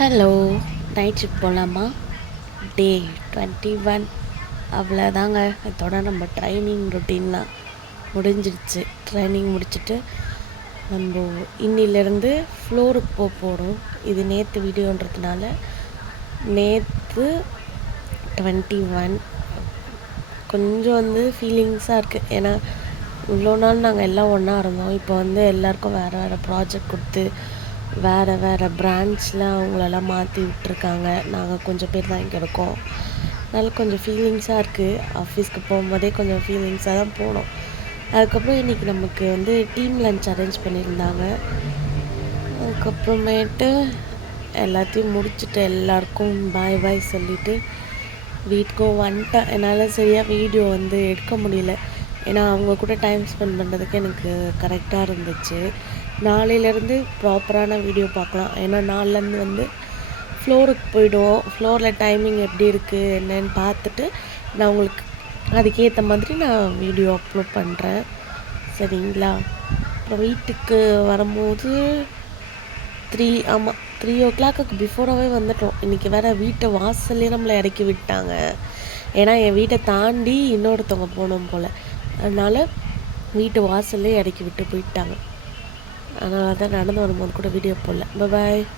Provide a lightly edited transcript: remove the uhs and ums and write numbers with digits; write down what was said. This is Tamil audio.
ஹலோ, நைட் ஷிஃப்ட் போகலாமா? டே 21 அவ்வளோதாங்க. அதோட நம்ம ட்ரைனிங் ரொட்டீன்லாம் முடிஞ்சிடுச்சு. ட்ரைனிங் முடிச்சுட்டு நம்ம இன்னிலேருந்து ஃப்ளோருக்கு போகிறோம். இது நேற்று வீடியோன்றதுனால நேற்று 21 கொஞ்சம் ஃபீலிங்ஸாக இருக்குது. ஏன்னா இவ்வளோ நாள் நாங்கள் எல்லாம் ஒன்றா இருந்தோம். இப்போ எல்லாருக்கும் வேறு வேறு ப்ராஜெக்ட் கொடுத்து வேறு பிரான்ச்சில் அவங்களெல்லாம் மாற்றி விட்டுருக்காங்க. நாங்கள் கொஞ்சம் பேர் தான் இங்கே இருக்கோம். அதனால் கொஞ்சம் ஃபீலிங்ஸாக இருக்குது. ஆஃபீஸ்க்கு போகும்போதே கொஞ்சம் ஃபீலிங்ஸாக தான் போனோம். அதுக்கப்புறம் இன்றைக்கி நமக்கு டீம் லன்ச் அரேஞ்ச் பண்ணியிருந்தாங்க. அதுக்கப்புறமேட்டு எல்லாத்தையும் முடிச்சுட்டு எல்லாருக்கும் பாய் பாய் சொல்லிவிட்டு வீட்டுக்கும் வந்துட்டேன். என்னால் சரியாக வீடியோ எடுக்க முடியல. ஏன்னா அவங்க கூட டைம் ஸ்பெண்ட் பண்ணுறதுக்கு எனக்கு கரெக்டாக இருந்துச்சு. நாளையிலேருந்து ப்ராப்பரான வீடியோ பார்க்கலாம். ஏன்னா நாளிலேருந்து ஃப்ளோருக்கு போய்டுவோம். ஃப்ளோரில் டைமிங் எப்படி இருக்குது என்னன்னு பார்த்துட்டு நான் உங்களுக்கு அதுக்கேற்ற மாதிரி நான் வீடியோ அப்லோட் பண்ணுறேன். சரிங்களா? அப்புறம் வீட்டுக்கு வரும்போது 3 o'clock பிஃபோராகவே வந்துட்டோம். இன்றைக்கி வேறு வீட்டை வாசல்லே நம்மளை இறக்கி விட்டாங்க. ஏன்னா என் வீட்டை தாண்டி இன்னொருத்தவங்க போகணும் போல். அதனால் வீட்டு வாசல்லே இறக்கி விட்டு போயிட்டாங்க. அதனால தான் நடந்து வரும்போது கூட வீடியோ போடல. பாய்.